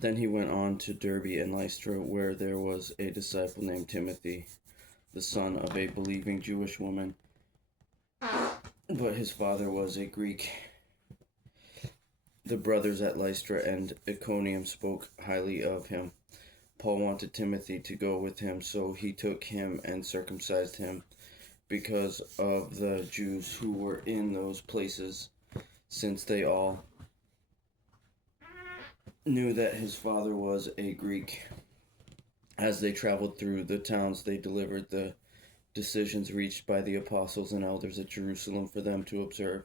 Then he went on to Derbe and Lystra, where there was a disciple named Timothy, the son of a believing Jewish woman, but his father was a Greek. The brothers at Lystra and Iconium spoke highly of him. Paul wanted Timothy to go with him, so he took him and circumcised him because of the Jews who were in those places, since they all knew that his father was a Greek. As they traveled through the towns, they delivered the decisions reached by the apostles and elders at Jerusalem for them to observe.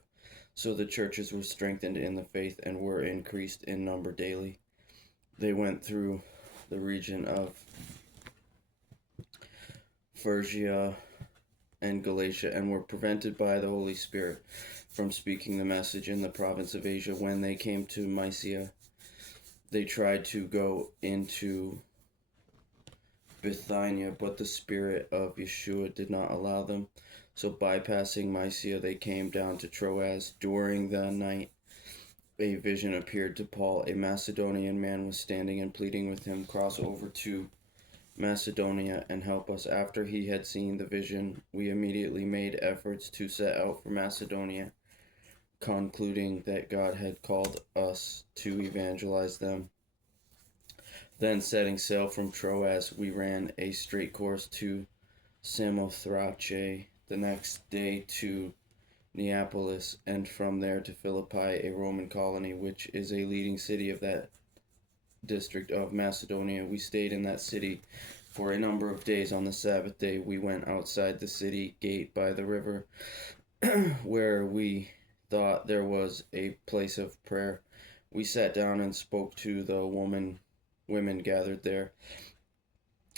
So the churches were strengthened in the faith and were increased in number daily. They went through the region of Phrygia and Galatia and were prevented by the Holy Spirit from speaking the message in the province of Asia. When they came to Mysia, they tried to go into Bithynia, but the Spirit of Yeshua did not allow them. So bypassing Mysia, they came down to Troas. During the night, a vision appeared to Paul. A Macedonian man was standing and pleading with him, "Cross over to Macedonia and help us." After he had seen the vision, we immediately made efforts to set out for Macedonia, concluding that God had called us to evangelize them. Then, setting sail from Troas, we ran a straight course to Samothrace, the next day to Neapolis, and from there to Philippi, a Roman colony, which is a leading city of that district of Macedonia. We stayed in that city for a number of days. On the Sabbath day, we went outside the city gate by the river, where we thought there was a place of prayer. We sat down and spoke to the women gathered there.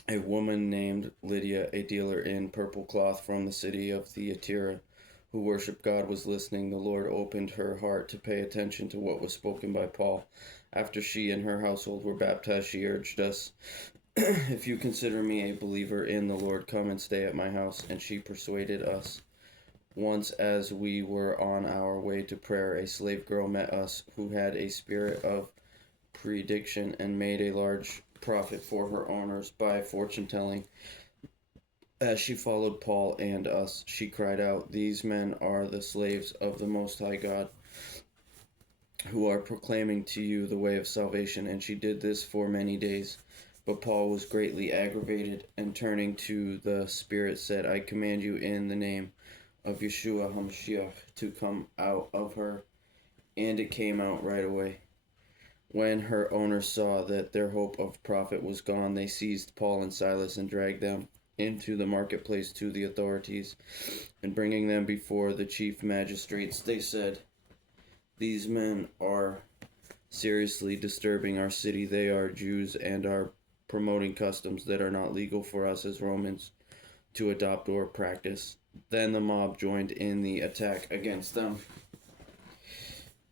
A woman named Lydia, a dealer in purple cloth from the city of Thyatira, who worshiped God, was listening. The Lord opened her heart to pay attention to what was spoken by Paul. After she and her household were baptized, she urged us, "If you consider me a believer in the Lord, come and stay at my house." And she persuaded us. Once, as we were on our way to prayer, a slave girl met us who had a spirit of prediction and made a large profit for her owners by fortune telling. As she followed Paul and us, she cried out, "These men are the slaves of the Most High God, who are proclaiming to you the way of salvation." And she did this for many days. But Paul was greatly aggravated, and turning to the Spirit said, "I command you in the name of Yeshua HaMashiach to come out of her." And it came out right away. When her owners saw that their hope of profit was gone, they seized Paul and Silas and dragged them into the marketplace to the authorities. And bringing them before the chief magistrates, they said, "These men are seriously disturbing our city. They are Jews and are promoting customs that are not legal for us as Romans to adopt or practice." Then the mob joined in the attack against them,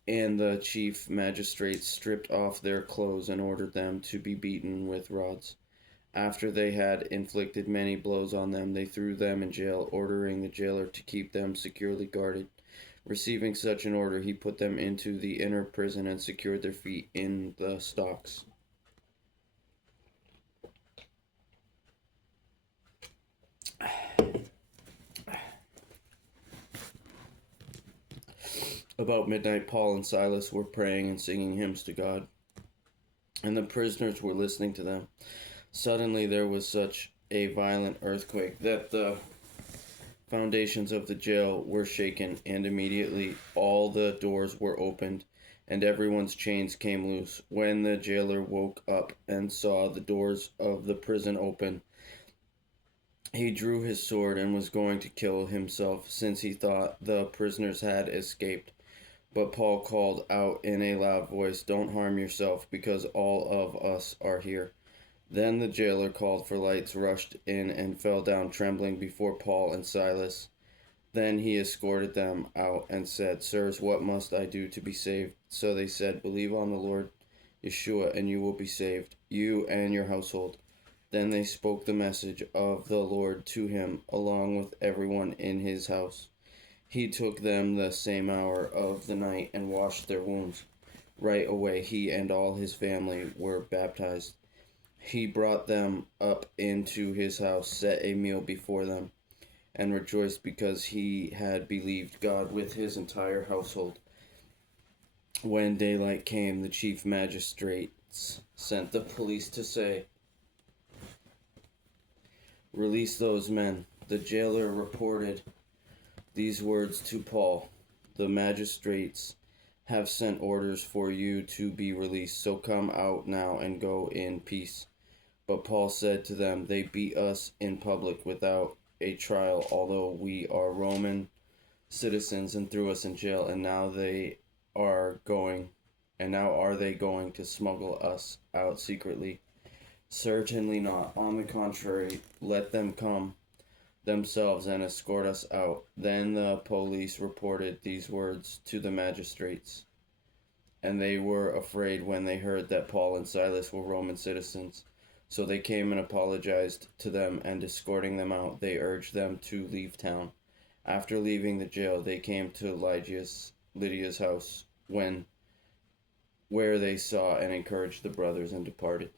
and the chief magistrates stripped off their clothes and ordered them to be beaten with rods. After they had inflicted many blows on them, they threw them in jail, ordering the jailer to keep them securely guarded. Receiving such an order, he put them into the inner prison and secured their feet in the stocks. About midnight, Paul and Silas were praying and singing hymns to God, and the prisoners were listening to them. Suddenly there was such a violent earthquake that the foundations of the jail were shaken, and immediately all the doors were opened, and everyone's chains came loose. When the jailer woke up and saw the doors of the prison open, he drew his sword and was going to kill himself, since he thought the prisoners had escaped. But Paul called out in a loud voice, "Don't harm yourself, because all of us are here." Then the jailer called for lights, rushed in, and fell down trembling before Paul and Silas. Then he escorted them out and said, "Sirs, what must I do to be saved?" So they said, "Believe on the Lord Yeshua, and you will be saved, you and your household." Then they spoke the message of the Lord to him, along with everyone in his house. He took them the same hour of the night and washed their wounds. Right away, he and all his family were baptized. He brought them up into his house, set a meal before them, and rejoiced because he had believed God with his entire household. When daylight came, the chief magistrates sent the police to say, "Release those men." The jailer reported these words to Paul: "The magistrates have sent orders for you to be released, so come out now and go in peace." But Paul said to them, "They beat us in public without a trial, although we are Roman citizens, and threw us in jail, and now are they going to smuggle us out secretly? Certainly not. On the contrary, let them come themselves and escort us out." Then the police reported these words to the magistrates, and they were afraid when they heard that Paul and Silas were Roman citizens. So they came and apologized to them, and escorting them out, they urged them to leave town. After leaving the jail, they came to Lydia's house, where they saw and encouraged the brothers and departed.